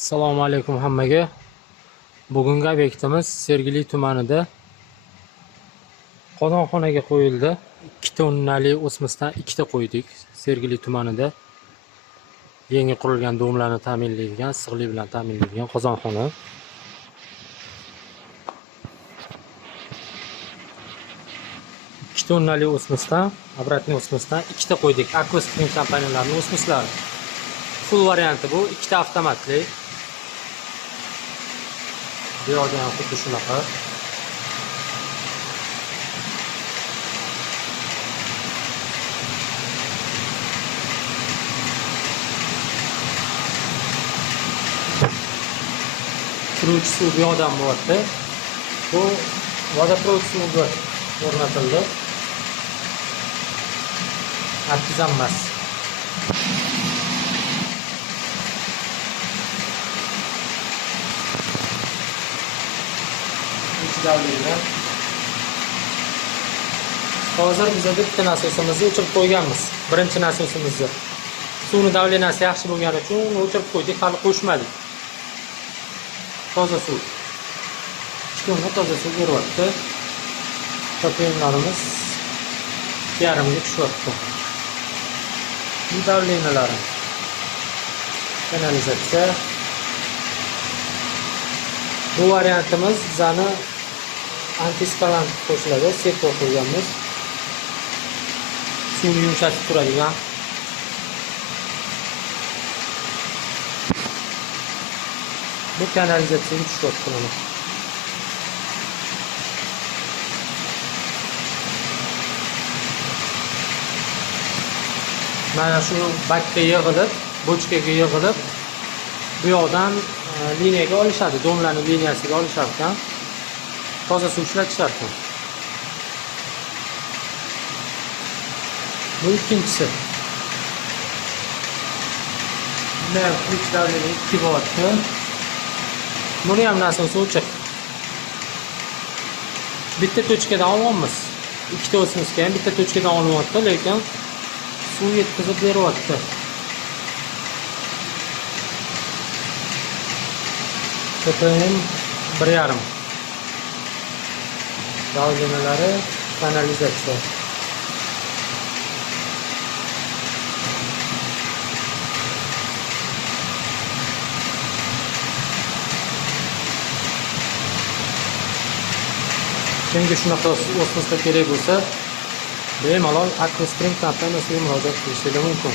Assalomu alaykum hammaga. Bugungi obyektimiz Sergeli tumanida qozonxonaga qo'yildi. 2 tonnali o'smisdan 2 ta qo'ydik. Sergeli tumanida yangi qurilgan domlarni ta'minlaydigan, issiqlik bilan ta'minlaydigan qozonxona. Tonnali o'smisdan, обратный o'smisdan 2 ta qo'ydik. Aquaspring kompaniyalarining o'smislari. Full varianti bu, 2 ta avtomatli. Bu yerda ham xuddi shunaqa. Turuvchi suv bu yoqdan bo'lyapti. Bu vodoprovod suvi o'rnatildi. Artizan emas. Hozir bizda bitta nasosimizni o'chirib qo'yganmiz. Birinchi nasosimizni. Suvni davleniyasi yaxshi bo'lgani uchun o'chirib qo'ydik, hali qo'shmadik. Toza suv. Ikkita toza suv beryapti. Topaylarimiz yarimga tushyapti. Bu davleniyalari. Kanalizatsiya. Bu variantimiz bizani antiskalant qo'shiladi, sepko qo'yganmiz. Suvni yumshatib turadigan. Bu kanalizatsiyaga tushyapti mana. Mana shu bakka yig'ilib, bochkaga yig'ilib, bu yoqdan liniyaga olishadi, domlarning liniyasiga olishar ekan. Toza suv ishlatishar ekan. Bu ikkinchisi. Bunda ham ключ davleniya 2 bo'lyapti. Buni ham nasosi o'chiq. Bitta tochkadan olyapmiz. Ikkita o'smisga ham bitta tochkadan olyapti, lekin suv yetkazib beryapti. To'plam 1,5. Davleniyalari, kanalizatsiya. Kimga shunaqa o'smislar kerak bo'lsa, bemalol Aquaspring kompaniyasiga murojaat qilishingiz mumkin.